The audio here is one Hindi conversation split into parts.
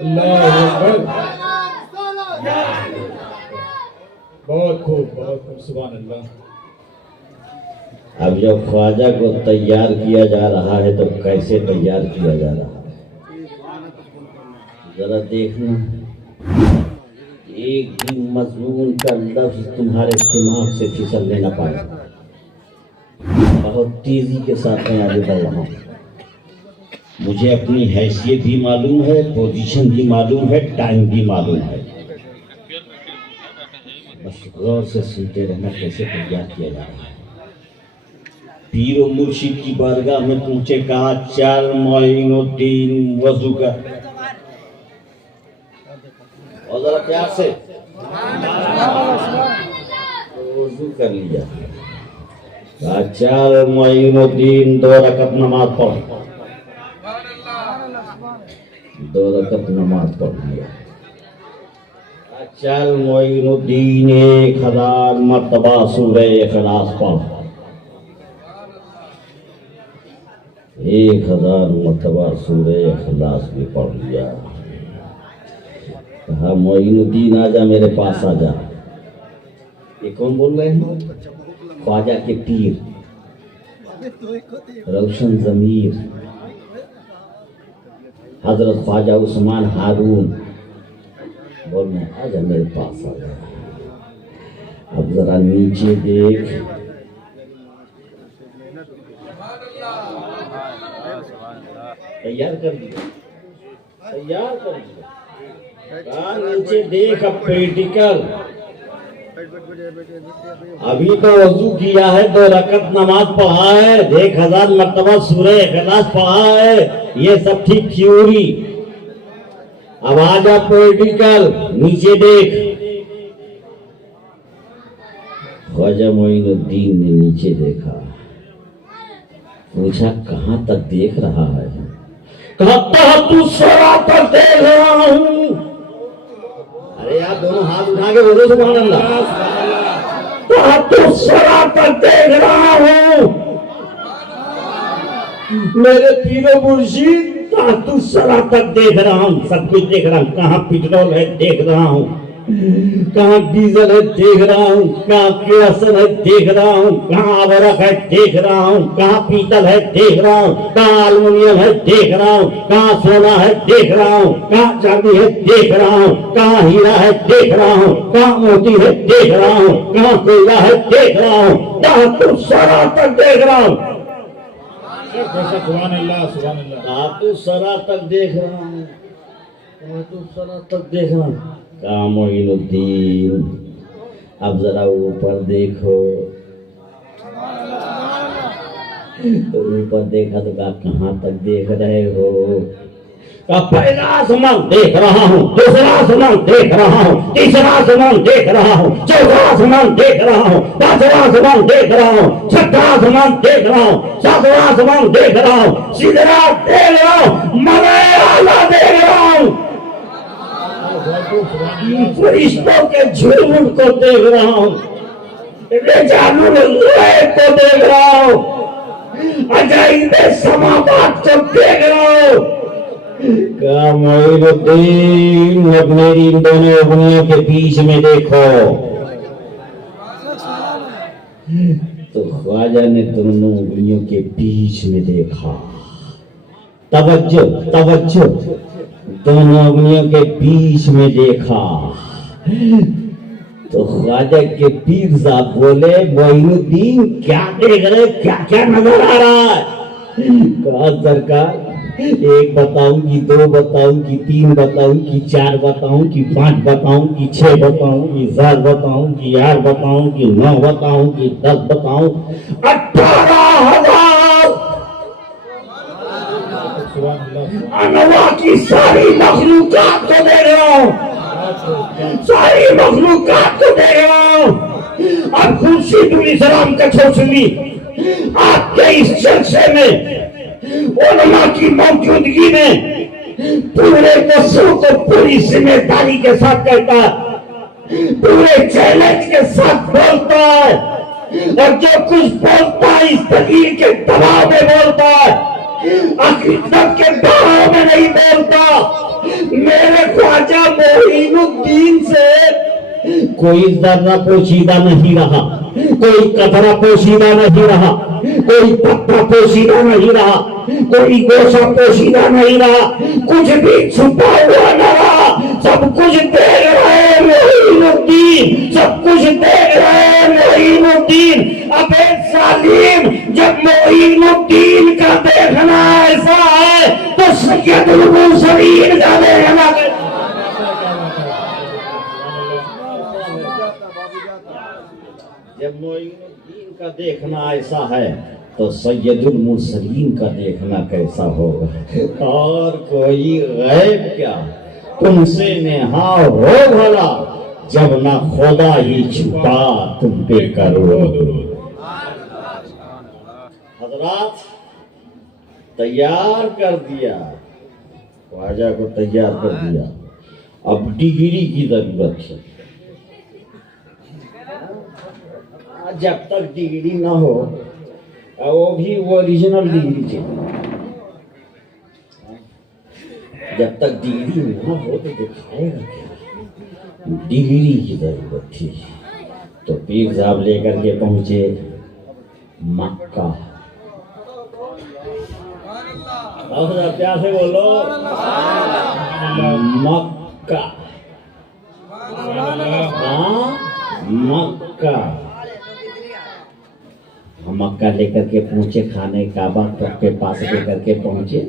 अल्लाह अकबर। बहुत खूब सुभान अल्लाह। अब जब ख्वाजा को तैयार किया जा रहा है तो कैसे तैयार किया जा रहा है जरा देखना। एक भी मजमून का लफ्ज तुम्हारे दिमाग से फिसलने न पाए। बहुत तेजी के साथ मैं आगे बढ़ रहा हूँ। मुझे अपनी हैसियत भी मालूम है, पोजीशन भी मालूम है, टाइम भी मालूम है। बस गौर से सुनते रहना कैसे तैयार किया जा रहा है। पीर और मुर्शिद की बारगाह में पहुंचे, कहा चल मोइनुद्दीन वजू कर। और जरा प्यार से वजू कर लिया। कहा चल मोइनुद्दीन 2 रकत नमाज पढ़। 2 रकत नमाज पढ़ लिया। चल मोइनुद्दीन 1000 मर्तबा सूरह इखलास पढ़। 1000 मर्तबा सूरह इखलास भी पढ़ लिया। कहा मोइनुद्दीन आजा, मेरे पास आजा। ये कौन बोल रहे हैं? ख्वाजा के पीर रोशन जमीर हजरत ख्वाजा उस्मान हारून बोल रहे हैं, आजा मेरे पास आजा। अब जरा नीचे देख। तैयार कर दिया, तैयार कर दिया। नीचे देख। अब प्रैक्टिकल। अभी तो वजू किया है, 2 रकत नमाज पढ़ा है, देख 1000 मर्तबा सूरह इखलास पढ़ा है। ये सब ठीक थ्योरी। अब आजा प्रैक्टिकल। नीचे देख। ख्वाजा मोइनुद्दीन ने नीचे देखा, पूछा कहां तक देख रहा है? कहा तू सरा तक देख रहा हूं। अरे यार दोनों हाथ उठा के बोलो सुभान अल्लाह। कहा तू सरा तक देख रहा हूं। मेरे पीरो मुर्शिद तू सरा तक देख रहा हूँ, सब कुछ देख रहा हूँ। कहाँ पेट्रोल है देख रहा हूँ, कहाँ डीजल है देख रहा हूँ, कहाँ केरोसिन है देख रहा हूँ, कहाँ अबरक है देख रहा हूँ, कहाँ पीतल है देख रहा हूँ, कहाँ एल्युमिनियम है देख रहा हूँ, कहाँ सोना है देख रहा हूँ, कहाँ चांदी है देख रहा हूँ, कहाँ हीरा है देख रहा हूँ, कहाँ मोती है देख रहा हूँ, कहाँ कोयला है देख रहा हूँ। कहाँ तो सारा तक देख रहा हूँ। सुभान अल्लाह सुभान अल्लाह। कहा तू सरा तक देख रहा हूँ, कहा तू सरा तक देख रहा हूँ। कहा मोइनुद्दीन अब जरा ऊपर देखो। तो ऊपर देखा तो कहा कहाँ तक देख रहे हो? कहा पहला आसमान देख रहा हूँ, दूसरा आसमान देख रहा हूँ, तीसरा आसमान देख रहा हूँ, चौथा आसमान देख रहा हूँ, पांचवा आसमान देख रहा हूँ, छठा आसमान देख रहा हूँ, सातवां आसमान देख रहा हूँ, सिदरा देख रहा हूँ, मलाला देख रहा हूँ, फरिश्तों के झुंड को देख रहा हूँ, रिजालुल गैब को देख रहा हूँ, अजाइब समावात को देख रहा हूँ। क्या मोइनुद्दीन अपने इन दोनों उंगलियों के बीच में देखो। तो ख्वाजा ने दोनों उंगलियों के बीच में देखा। तवज्जो तवज्जो, दोनों उंगलियों के बीच में देखा। तो ख्वाजा के पीर साहब बोले मोइनुद्दीन क्या देख रहे, क्या क्या नजर आ रहा है? कहा सरकार एक बताऊं कि 2 बताऊं कि 3 बताऊं कि 4 बताऊं कि 5 बताऊं कि 6 बताऊं कि 7 बताऊं कि 8 बताऊं कि 9 बताऊं कि 10 बताऊं? 18,000 अनवा की सारी मखलूकात को देख रहा हूं, सारी मखलूकात को देख रहा हूं। अब खुर्शीदुल इस्लाम का छोसली आपके इस जलसे में उलमा की मौजूदगी में पूरे नस्लों को पूरी जिम्मेदारी के साथ कहता है, पूरे चैलेंज के साथ बोलता है, और जो कुछ बोलता है इस दलील के दबाव में बोलता है, हकीकत के दबाव में नहीं बोलता। मेरे ख्वाजा मोइनुद्दीन से कोई जर्रा पोशीदा नहीं रहा, कोई कतरा पोशीदा नहीं रहा, कोई पत्ता पोशीदा नहीं रहा, कोई गोशा पोशीदा नहीं रहा, कुछ भी छुपा हुआ न रहा। सब कुछ देख रहे मोइनुद्दीन, सब कुछ देख रहे मोइनुद्दीन। अबे सालिम, जब मोइनुद्दीन का देखना ऐसा है तो सैयदुल मुरसलीन का देखना जब मोइनुद्दीन का देखना ऐसा है तो सैयदुल मुरसलीन का देखना कैसा होगा। और कोई गैब क्या, तुमसे नेहा हो भला, जब ना खुदा ही छुपा तुम पे करो। हजरात तैयार कर दिया, ख्वाजा को तैयार कर दिया। अब डिग्री की जरूरत है। जब तक डिग्री ना हो, वो भी ओरिजिनल डिग्री चाहिए। जब तक डिग्री ना हो तो दिखाएगा क्या। डिग्री की जरूरत थी तो पीर साहब लेकर के पहुंचे मक्का। प्यार से बोलो मक्का। मक्का मक्का लेकर के पहुंचे, खाने काबा के पास लेकर के पहुंचे।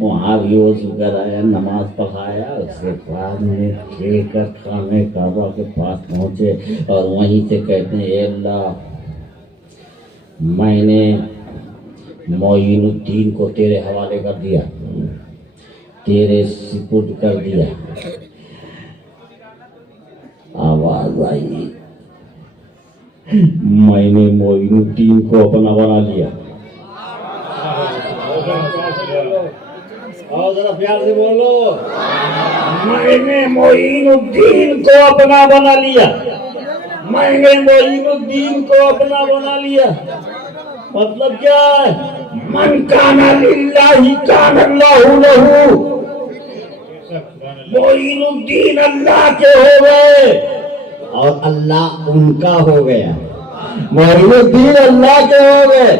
वहाँ भी वो शुक्र आया, नमाज पढ़ाया। उसके बाद में लेकर खाने काबा के पास पहुंचे और वहीं से कहते हैं अल्लाह, मैंने मोइनुद्दीन को तेरे हवाले कर दिया, तेरे सुपुर्द कर दिया। आवाज आई, मैंने मोइनुद्दीन को अपना बना लिया। और जरा प्यार से बोलो, मैंने मोइनुद्दीन को अपना बना लिया। मैंने मोइनुद्दीन को अपना बना लिया। मतलब क्या है? मन काना लिल्लाहि काना अल्लाहु लहू। मोइनुद्दीन अल्लाह के हो गए और अल्लाह उनका हो गया। मोइनुद्दीन अल्लाह के हो गए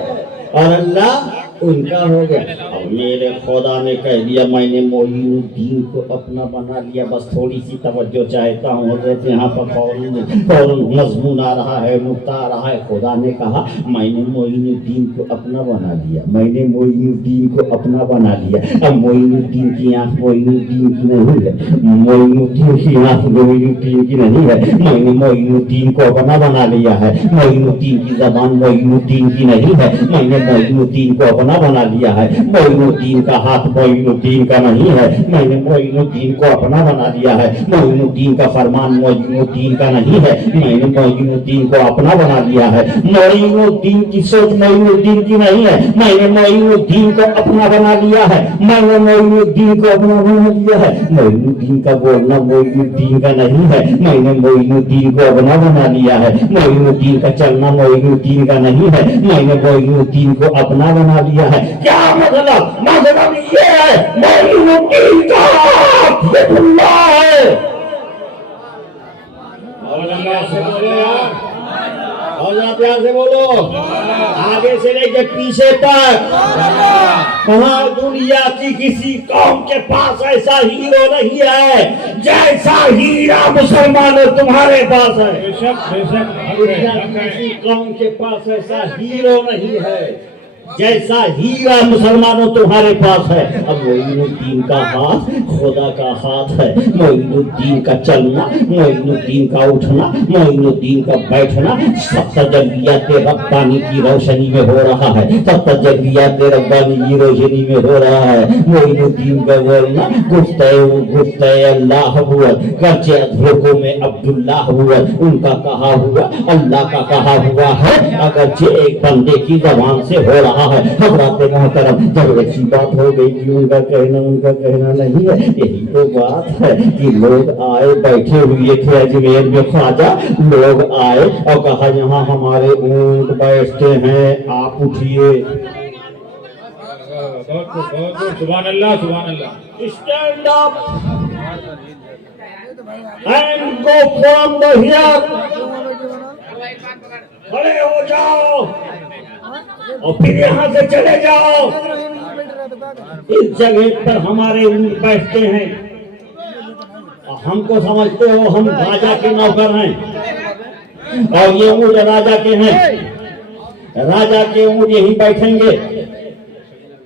और अल्लाह उनका हो गया। अब मेरे खुदा ने कह दिया मैंने मोइनुद्दीन को अपना बना लिया। बस थोड़ी सी तवज्जो चाहता हूँ। जैसे यहाँ पर फौरन मजमून आ रहा है, नुक्ता आ रहा है। खुदा ने कहा मैंने मोइनुद्दीन को अपना बना लिया, मैंने मोइनुद्दीन को अपना बना लिया। अब मोइनुद्दीन की आंख मोइनुद्दीन की नहीं है, मोइनुद्दीन की आंख मोइनुद्दीन की नहीं है। मैंने मोइनुद्दीन को अपना बना लिया है। मोइनुद्दीन की जबान मोइनुद्दीन की नहीं है, मैंने मोइनुद्दीन को अपना बना लिया है। मोइनुद्दीन का हाथ मोइनुद्दीन का नहीं है, मैंने मोइनुद्दीन को अपना बना लिया है। मोइनुद्दीन का फरमान मोइनुद्दीन का नहीं है, मैंने मोइनुद्दीन को अपना बना लिया है। मोइनुद्दीन की सोच मोइनुद्दीन की नहीं है, मैंने मोइनुद्दीन को अपना बना लिया है। मैंने मोइनुद्दीन को अपना बना लिया है। मोइनुद्दीन का बोलना मोइनुद्दीन का नहीं है, मैंने मोइनुद्दीन को अपना बना लिया है। मोइनुद्दीन का चलना मोइनुद्दीन का नहीं है, मैंने मोइनुद्दीन को अपना बना लिया है। क्या मतलब? मतलब ये है मोइनुद्दीन का हिब्बुल्लाह है। और अल्लाह से बोलो यार, और प्यार से बोलो, आगे से लेके पीछे तक। कहाँ दुनिया की किसी कौम के पास ऐसा हीरो नहीं है जैसा हीरा मुसलमानों तुम्हारे पास है। दुनिया की किसी कौम के पास ऐसा हीरो नहीं है जैसा हीरा मुसलमानों तुम्हारे पास है। अब मोइनुद्दीन का हाथ खुदा का हाथ है। मोइनुद्दीन का चलना, मोइनुद्दीन का उठना, मोइनुद्दीन का बैठना सब तजल्लियात रब्बानी की रोशनी में हो रहा है। सब तजल्लियात रब्बानी की रोशनी में हो रहा है। मोइनुद्दीन का बोलना गुफ्ते अल्लाह हुआ, गर्चे अधरों में अब्दुल्लाह हुआ, उनका कहा हुआ अल्लाह का कहा हुआ है। अगरचे एक बंदे की जबान से हो रहा है। हज़रात मोहतरम, जब ऐसी बात हो गई कि उनका कहना नहीं है। यही तो बात है कि लोग आए, बैठे हुए थे अजमेर में ख्वाजा, लोग आए और कहा यहाँ हमारे ऊंट बैठते हैं, आप उठिए। बहुत सुभान अल्लाह, सुभान अल्लाह। Stand up. and go from the here. खड़े हो जाओ और फिर यहाँ से चले जाओ। इस जगह पर हमारे ऊँट बैठते हैं, हमको समझते हो हम राजा के नौकर हैं, और ये ऊँट राजा के हैं। राजा के ऊँट यहीं बैठेंगे।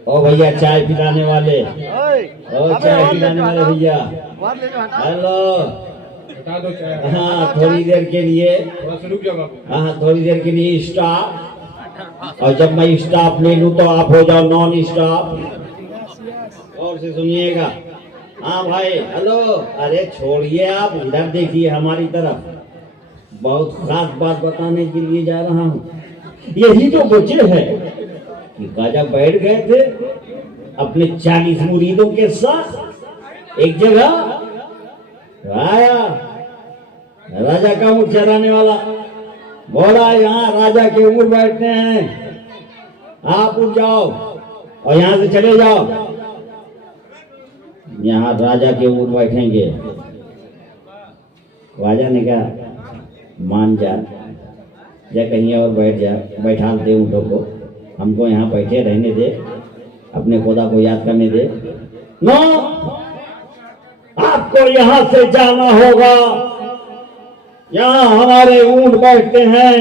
ओ भैया चाय पिलाने वाले, ओ चाय पिलाने वाले भैया, हेलो। हटा दो चाय। हाँ थोड़ी देर के लिए, थोड़ा सा रुक जाओ बाबू। हाँ थोड़ी देर के लिए स्टॉप, और जब मैं स्टॉप ले लूं तो आप हो जाओ नॉन स्टॉप। और से सुनिएगा। हाँ भाई हेलो। अरे छोड़िए आप, इधर देखिए हमारी तरफ, बहुत खास बात बताने के लिए जा रहा हूँ। यही तो बचे है कि राजा बैठ गए थे अपने 40 मुरीदों के साथ एक जगह। आया राजा का ऊँट चराने वाला, बोला यहाँ राजा के ऊँट बैठते हैं, आप उठ जाओ और यहाँ से चले जाओ। यहाँ राजा के ऊँट बैठेंगे। राजा ने कहा मान जा कहीं और बैठ जा, बैठा दे ऊँटों को, हमको यहाँ बैठे रहने दे, अपने खुदा को याद करने दे। नो, आपको यहाँ से जाना होगा, यहाँ हमारे ऊँट बैठते हैं।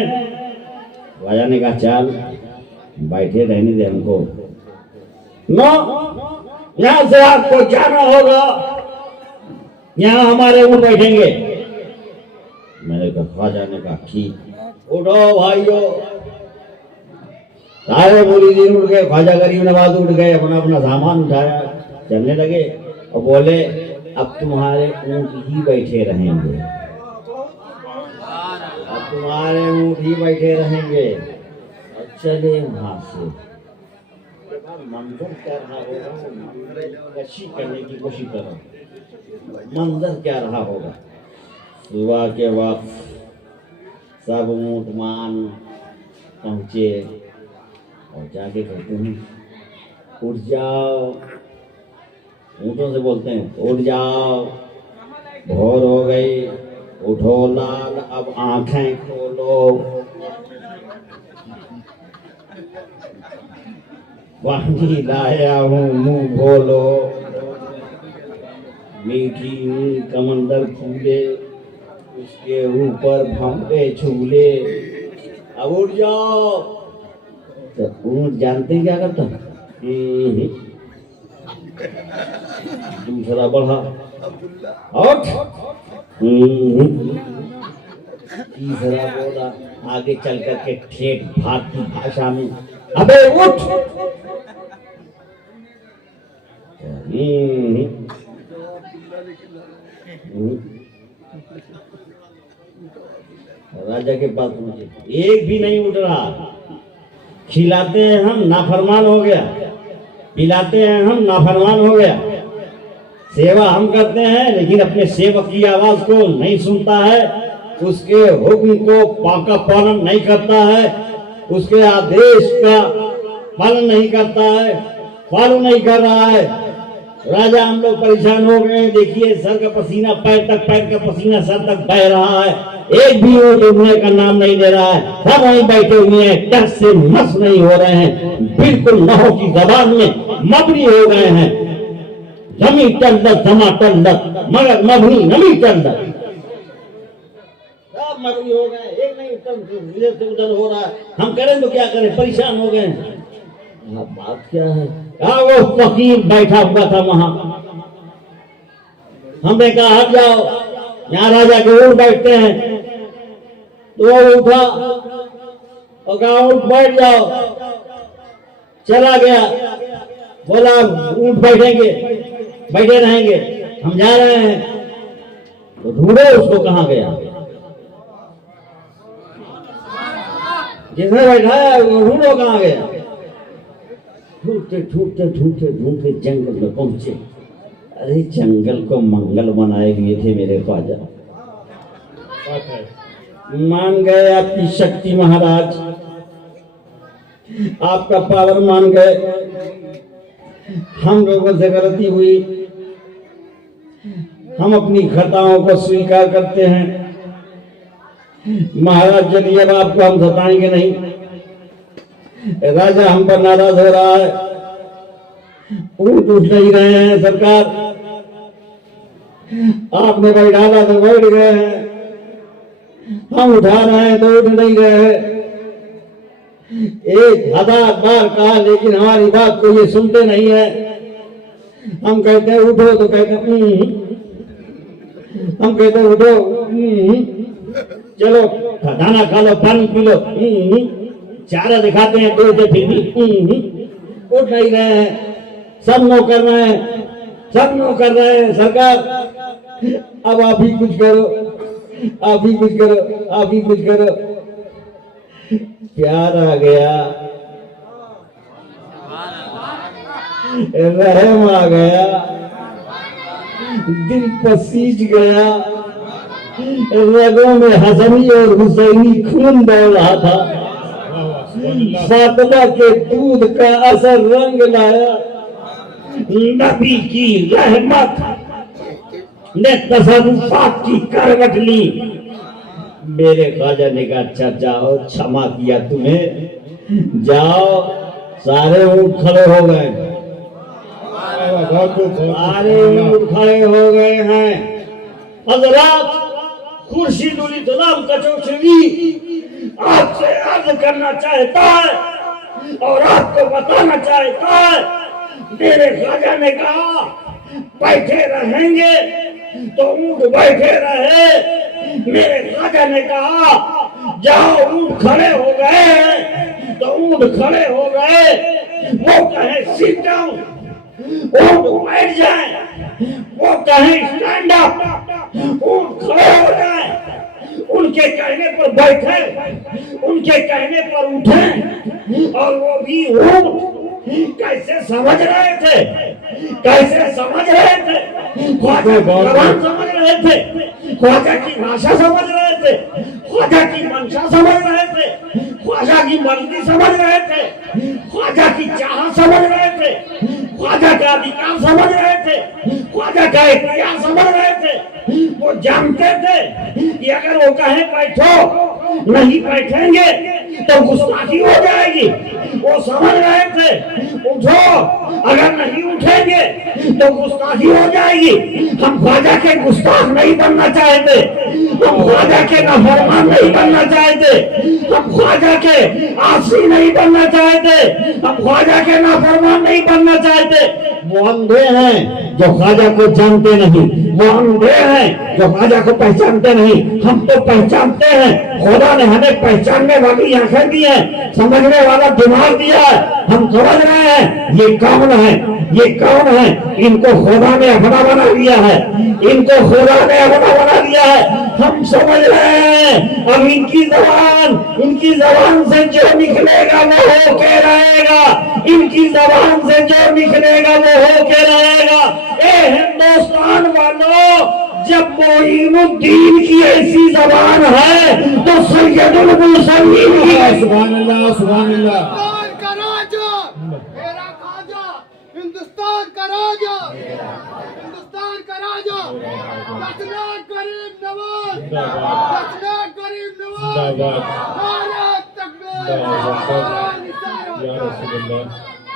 राजा ने कहा चल बैठे रहने दे हमको। नो, यहाँ से आपको जाना होगा, यहाँ हमारे ऊँट बैठेंगे। मैंने कहा ख्वाजा ने कहा ठीक, उठो भाइयों। सारे मुरीदीन उठ गए, ख्वाजा गरीब नवाज उठ गए, अपना अपना सामान उठाया, चलने लगे और बोले अब तुम्हारे ऊँट ही बैठे रहेंगे, अब तुम्हारे ऊँट ही बैठे रहेंगे। और चले वहां से। मंजर क्या रहा होगा, कशी करने की कोशिश करो, मंजर क्या रहा होगा। सुबह के वक्त सब ऊँट मान पहुंचे और जाके कहते हैं उठ जाओ। ऊँटों से बोलते हैं उठ जाओ, भोर हो गई, उठो लाल, अब आंखें खोलो। पानी लाया हूँ मुंह खोलो, मीठी कमंडल फूले, उसके ऊपर भंपे झूले, अब उठ जाओ। तो ऊँट जानते हैं क्या करता, दूसरा बढ़ा उठ, तीसरा बोला आगे चल करके ठेठ भारतीय भाषा में अबे उठ। राजा के पास पहुंचे, एक भी नहीं उठ रहा। खिलाते हैं हम, नाफरमान हो गया, पिलाते हैं हम, नाफरमान हो गया। सेवा हम करते हैं लेकिन अपने सेवक की आवाज को नहीं सुनता है, उसके हुक्म को पाका पालन नहीं करता है, उसके आदेश का पालन नहीं करता है, फॉलो नहीं कर रहा है। राजा हम लोग परेशान हो गए। देखिए सर का पसीना पैर तक, पैर का पसीना सर तक बह रहा है, एक भी ऊँट उठने का नाम नहीं ले रहा है। सब वहीं बैठे हुए हैं, टस से मस नहीं हो रहे हैं, बिल्कुल नहो की जबान में मबनी हो गए हैं। जमी टल्लत जमा टल्लत मगर मबनी नमी टल्लत, सब मबनी हो गए, एक नहीं इधर से उधर हो रहा है। हम करें तो क्या करें, परेशान हो गए। बात क्या है, वो फकीर बैठा हुआ था वहां, हमने कहा हट जाओ, यहाँ राजा के ऊँट बैठते हैं। तो वो उठा और कहा ऊँट बैठ जाओ, चला गया, बोला ऊँट बैठेंगे, बैठे रहेंगे, हम जा रहे हैं। तो ढूंढो उसको कहाँ गया, जिसने बैठाया ढूंढो कहाँ गया। ढूंढते ढूंढते ढूंढते ढूंढते जंगल में पहुंचे। अरे जंगल को मंगल बनाए हुए थे मेरे ख्वाजा, मान गए आपकी शक्ति महाराज, आपका पावर मान गए। हम लोगों से गलती हुई, हम अपनी खताओं को स्वीकार करते हैं। महाराज चलिए अब आपको हम सताएंगे नहीं। राजा हम पर नाराज हो रहा है, ऊँट उठ नहीं रहे हैं सरकार, आपने भाई डाला तो बैठ गए हैं, हम उठा रहे हैं तो उठ नहीं रहे हैं। 1000 बार कहा लेकिन हमारी बात को ये सुनते नहीं है। हम कहते हैं उठो तो कहते हैं हम कहते हैं उठो, चलो खाना खा लो, पानी पी लो, चारा दिखाते हैं दो से फिर भी उठ नहीं रहे हैं। सब नो कर रहे हैं, सब नो कर रहे हैं सरकार। अब आप ही कुछ करो, आप ही कुछ करो, आप ही कुछ करो। प्यार आ गया, रहम आ गया, दिल पसीज गया, रगों में हसनी और हुसैनी खून दौड़ रहा था। फातिमा के दूध का असर रंग लाया। नबी की रहमत ने तसव्वुफ़ात की करवट ली। मेरे ख्वाजा ने कहा अच्छा जाओ, क्षमा किया तुम्हें, जाओ। सारे ऊँट खड़े हो गए, सारे ऊँट खड़े हो गए हैं। हज़रात खुर्शीदुल इस्लाम कचौचली आपसे अर्ज करना चाहता है और आपको बताना चाहता है। मेरे ख्वाजा ने कहा बैठे रहेंगे तो ऊँट बैठे रहे। मेरे ख्वाजा ने कहा जाओ, ऊँट खड़े हो गए तो ऊँट खड़े हो गए। वो कहे सिट डाउन, ऊँट बैठ जाए, वो कहे स्टैंड अप, ऊँट खड़े हो जाए। उनके कहने पर बैठे, उनके कहने पर उठे, और वो भी ऊँट कैसे समझ रहे थे, कैसे समझ रहे थे, ख्वाजा की जबान समझ रहे थे, ख्वाजा की भाषा समझ रहे थे, ख्वाजा की मंशा समझ रहे थे, ख्वाजा की मर्जी समझ रहे थे, ख्वाजा की चाहत समझ रहे थे, ख्वाजा का अधिकार समझ रहे थे, ख्वाजा का इख्तियार समझ रहे थे। वो जानते थे कि अगर वो कहे बैठो, नहीं बैठेंगे तो गुस्ताखी हो जाएगी। वो समझ रहे थे उठो, अगर नहीं उठेंगे तो गुस्ताखी हो जाएगी। हम ख्वाजा के गुस्ताख नहीं बनना चाहते, हम ख्वाजा के नाफरमान नहीं बनना चाहते, हम ख्वाजा के आसी नहीं बनना चाहते, हम ख्वाजा के नाफरमान नहीं बनना चाहते। वो अंधे हैं जो ख्वाजा को जानते नहीं, वो अंधे हैं जो ख्वाजा को पहचानते नहीं। हम तो पहचानते हैं, खुदा ने हमें पहचानने वाली आंखें दी है, समझने वाला दिमाग दिया है। हम समझ रहे हैं ये कौन है, ये कौन है। इनको खुदा ने अपना बना दिया है, इनको खुदा ने अपना बना दिया है। हम समझ रहे हैं अब इनकी जबान से जो निकलेगा वो होके रहेगा, इनकी जबान से जो निकलेगा वो होके रहेगा। ए हिंदुस्तान वालों, जब मोइनुद्दीन की ऐसी जबान है तो सैयदुल मुरसलीन की। सुभान अल्लाह, सुभान अल्लाह। हिंदुस्तान का राजा, हिंदुस्तान का राजा, दसनाक गरीब नवाज, दसनाक गरीब नवाज, भारत तकबीर, या रसूल अल्लाह।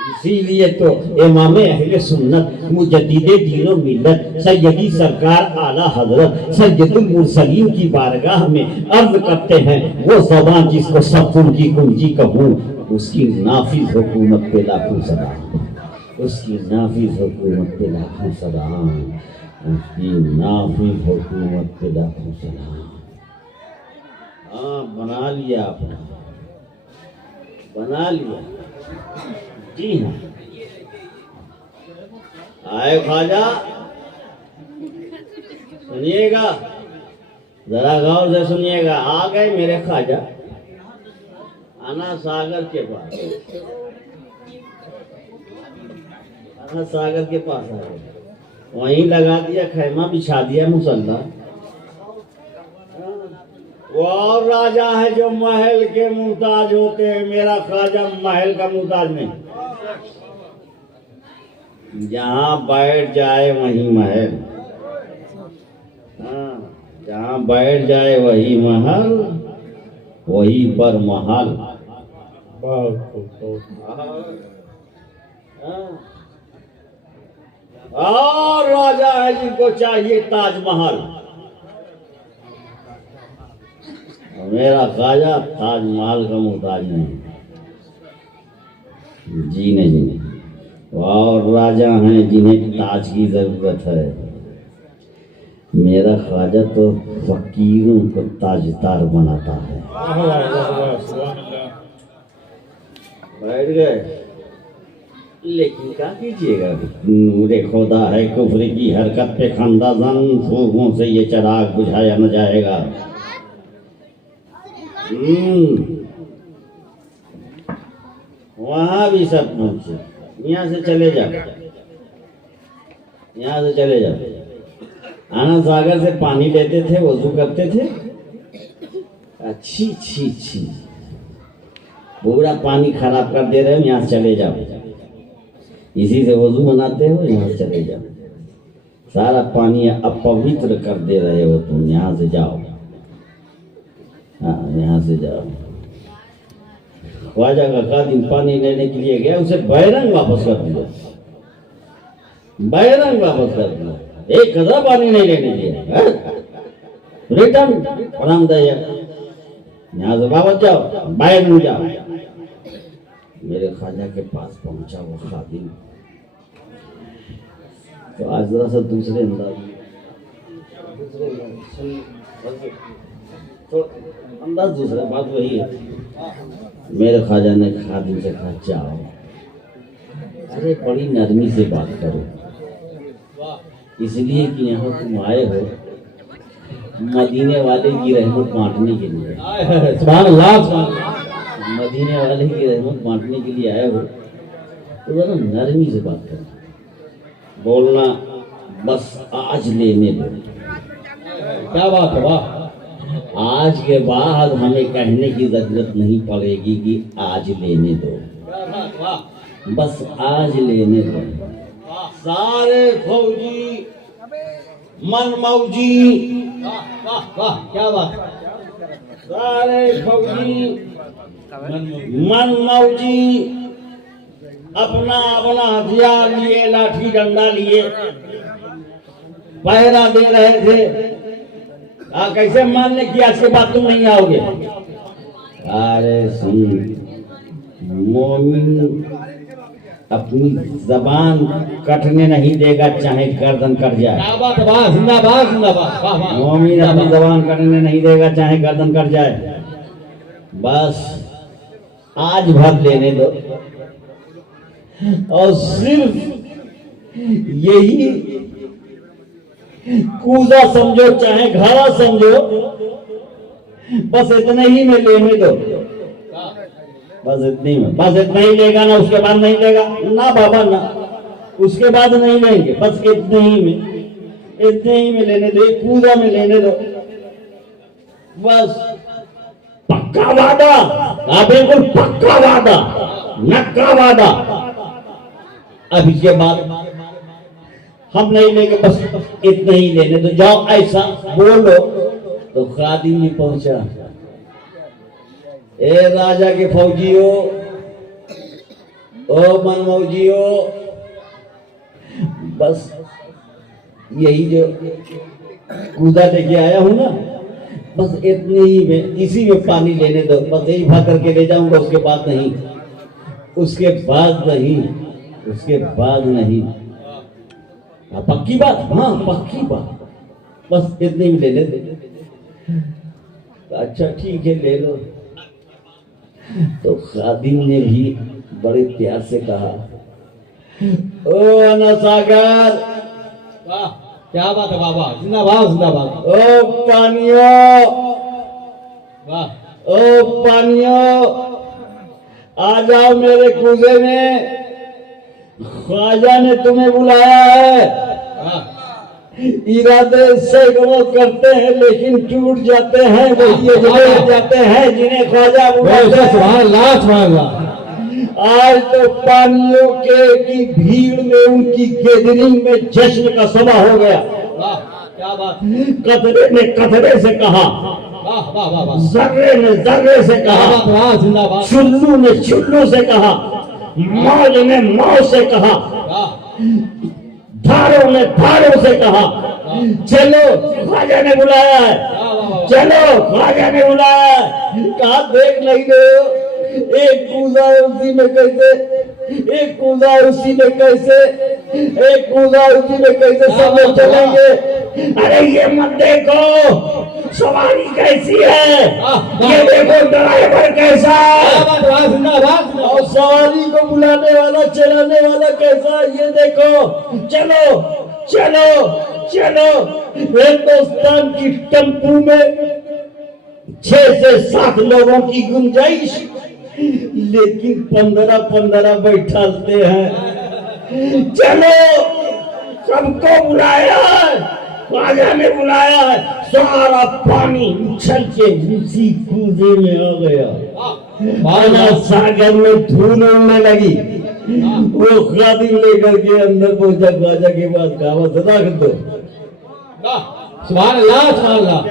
इसीलिए तो इमाम अहले सुन्नत मुजद्दिदे दीन व मिल्लत सैयदी सरकार आला हजरत सैयदुल मुरसलीन की बारगाह में अर्ज करते हैं, वो ज़बान जिसको सब्र की कुंजी कहूँ, उसकी नाफिज हुकूमत पे लाखों सलाम, उसकी नाफिज हुकूमत पे लाखों सलाम, उसकी नाफिज हुकूमत पे लाखों सलाम। हाँ, बना लिया आपने, बना लिया। जी हाँ, आए ख्वाजा, सुनिएगा, जरा गौर से सुनिएगा। आ गए मेरे ख्वाजा, आना सागर के पास, आना सागर के पास आ गए, वहीं लगा दिया खैमा, बिछा दिया मुसल्ला। वो और राजा है जो महल के मुहताज होते हैं, मेरा ख्वाजा महल का मुहताज नहीं। जहाँ बैठ जाए वहीं महल, जहाँ बैठ जाए वही महल, वही पर महल। बहुत खूब, बहुत और राजा है जिनको चाहिए ताजमहल। मेरा ख्वाजा ताजमहल का मुहताज नहीं, जी नहीं। और राजा हैं जिन्हें ताज की जरूरत है। मेरा ख्वाजा तो फकीरों को ताजदार बनाता है। वाह, वाह, वाह, वाह, सुभान अल्लाह। बैठ गए, लेकिन क्या कीजिएगा, नूरे खुदा है, कुफ्र की हरकत पे खंदाजन फूकों से ये चिराग बुझाया न जाएगा। वहां भी सब पहुंचे। यहाँ से चले जाओ, यहाँ से चले जाओ। आनंद सागर से पानी लेते थे, वजू करते थे। अच्छी छी छी, पूरा पानी खराब कर दे रहे हो, यहाँ से चले जाओ। इसी से वजू बनाते हो, यहाँ से चले जाओ। सारा पानी अपवित्र कर दे रहे हो तुम, यहाँ से जाओ। हाँ, यहाँ से जाओ। ख्वाजा का खादिम पानी लेने के लिए गया, उसे बैरंग वापस कर दिया। बैरंग वापस कर दिया, एक कदम पानी नहीं लेने दिया। रिटर्न प्रणाम दया, यहाँ से वापस जाओ, बैरंग जाओ। मेरे ख्वाजा के पास पहुंचा वो खादिम, तो आज जरा सा दूसरे अंदाज, तो अंदाज दूसरा, बात वही है। मेरे ख्वाजा ने खादिम से कहा, जाओ, अरे बड़ी नरमी से बात करो, इसलिए कि यहाँ तुम आए हो मदीने वाले की रहमत बांटने के लिए। सुभान अल्लाह, सुभान अल्लाह। मदीने वाले की रहमत बांटने के लिए आए हो, तो जरा नरमी से बात करो, बोलना बस आज लेने दो। क्या बात है, वाह। आज के बाद हमें कहने की जरूरत नहीं पड़ेगी कि आज लेने दो, बस आज लेने दो। सारे फौजी मनमौजी, वाह, क्या बात। सारे फौजी मनमौजी अपना अपना हथियार लिए, लाठी डंडा लिए पहरा दे रहे थे। कैसे मानने की आज के बाद तुम नहीं आओगे? अरे सुन, मोमिन अपनी जबान कटने नहीं देगा, चाहे गर्दन कट जाए। क्या बात है, वाह, जिंदाबाद, जिंदाबाद, वाह, वाह। मोमिन अपनी जबान कटने नहीं देगा, चाहे गर्दन कट जाए। बस आज भर लेने दो, और सिर्फ यही कूदा समझो चाहे घड़ा समझो, बस इतने ही में लेने दो, बस इतनी में, बस इतना ही लेगा ना, उसके बाद नहीं लेगा ना बाबा, ना उसके बाद नहीं लेंगे, बस इतने ही में, इतने ही में लेने दो, एक कूदा में लेने दो, बस पक्का वादा। हाँ बिल्कुल पक्का वादा, नक्का वादा। अब इसके बाद हम नहीं लेंगे, बस इतना ही लेने तो जाओ, ऐसा बोलो। तो खादिम भी पहुंचा, ए राजा के फौजियों, ओ मनमौजियों, बस यही जो कूदा लेके आया हूं ना, बस इतने ही में, इसी में पानी लेने दो, बस यही भर करके ले जाऊंगा, उसके बाद नहीं, उसके बाद नहीं, उसके बाद नहीं। पक्की बात? हाँ पक्की बात, बस इतने में लेने दे। अच्छा ठीक है, ले लो। तो खादिम ने भी बड़े प्यार से कहा, ओ अनसागर, वाह, क्या बात है बाबा, जिंदाबाद, जिंदाबाद। ओ पानियो, वाह, ओ पानियो, आ जाओ मेरे कूजे में, ख्वाजा ने तुम्हें बुलाया है। वाह, इरादे सैकड़ों करते हैं लेकिन टूट जाते हैं, वही अजमेर जाते हैं जिन्हें ख्वाजा बुलाते हैं। सुभान अल्लाह, सुभान अल्लाह। आज तो पानियों के की भीड़ में, उनकी गैदरिंग में जश्न का समा हो गया। वाह, क्या बात, कतरे ने कतरे से कहा, वाह वाह वाह वाह, जर्रे ने जर्रे से क्या कहा, बात, वाह जिंदाबाद, चुल्लू ने चुल्लू से कहा, मौज ने मौ से कहा, वाह धारों ने धारों से कहा, चलो ख्वाजा ने बुलाया है, वाह वाह वाह, चलो ख्वाजा ने बुलाया है। कहा देख नहीं रहे हो, एक कूदा उसी में कैसे, एक कूदा उसी में कैसे, एक कूदा उसी में कैसे, सब लोग चलेंगे। अरे ये मत देखो सवारी कैसी है, ये देखो ड्राइवर कैसा क्या है, बात, वाह जिंदाबाद, और सवारी को बुलाने वाला चलाने वाला कैसा है, ये देखो। चलो चलो चलो, हिंदुस्तान की टेम्पू में 6 से 7 लोगों की गुंजाइश, लेकिन 15-15 बैठाते हैं। चलो सबको बुलाया है, ख्वाजा ने बुलाया है, सारा पानी उछल के उसी कूदे में आ गया। माना सागर में धूल उड़ने लगी, वो खादिम लेकर के अंदर पहुंचा, ख्वाजा के पास कहा रख दो। वाह, सुभान अल्लाह सुभान अल्लाह।